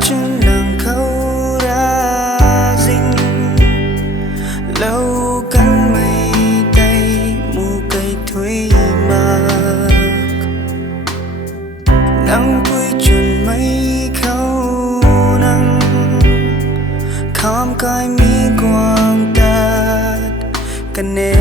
chân nàng khâu ra dinh lâu cắn mây tay mù cây thủy mạc nắng cuối chuẩn mây khâu nắng khom coi mi quang tạt cần nè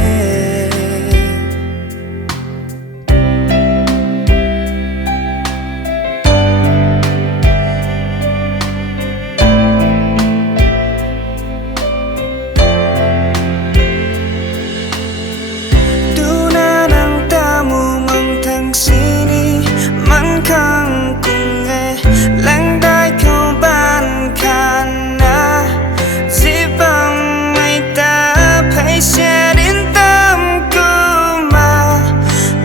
khăng cùng nghe lắng đai khâu ban khăn na dĩ bằng mây ta phải xe đến tâm cơ mà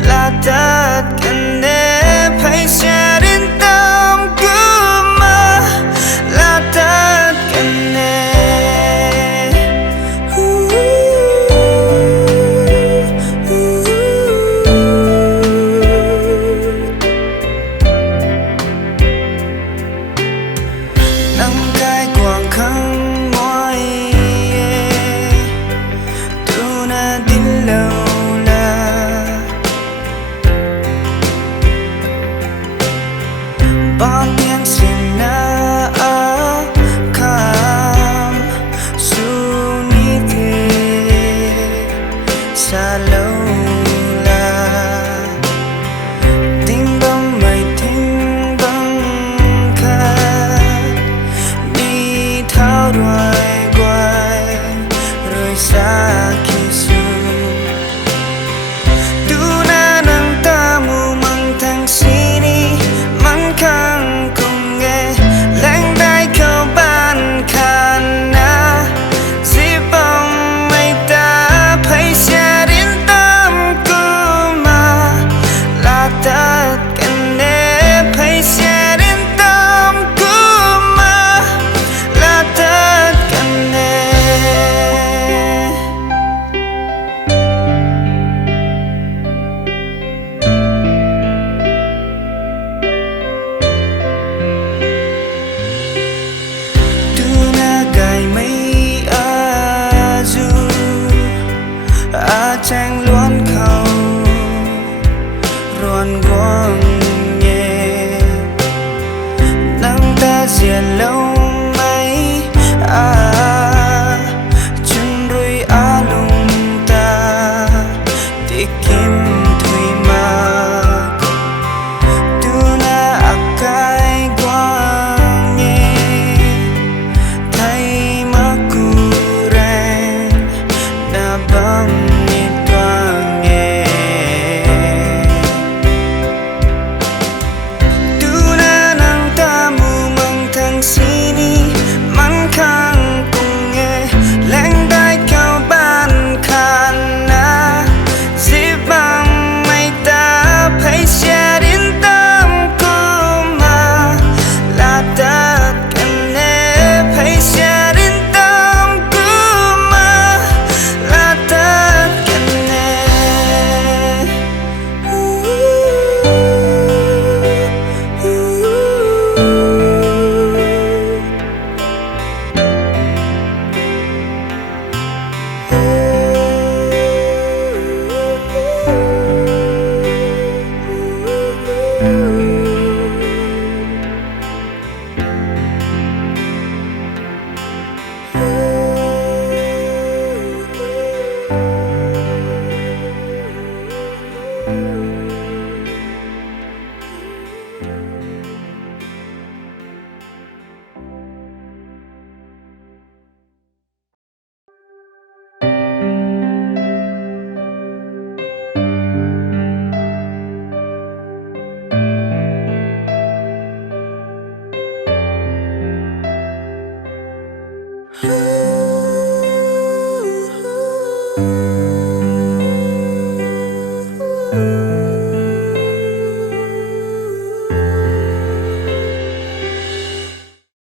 là tất cần để phải xe đến tâm cơ mà là tất cần để quang khăng mỏi tu na tin lâu la bao tiếng xin na a kham su ni thế xa lâu la tiếng bóng mây tiếng bóng khát tháo đuôi quay rồi xa khi xưa tu na nang ta mù mang thang sini mang khang cùng nghe lắng đai khâu ban khăn na dĩ bóng mây ta phải xe đến tâm cơ mà là tất cần để phải xe đến tâm cơ mà là tất cần để tu na gai mây a du a trang luan khâu ruan quang nhẹ nắng ta diệt lâu mây chân đuôi lung ta tiếc kim thủy mạc tu na akai quang nhẹ thay mắc kurang na băng nhẹ toang nhẹ tu na nang ta mù mang thang si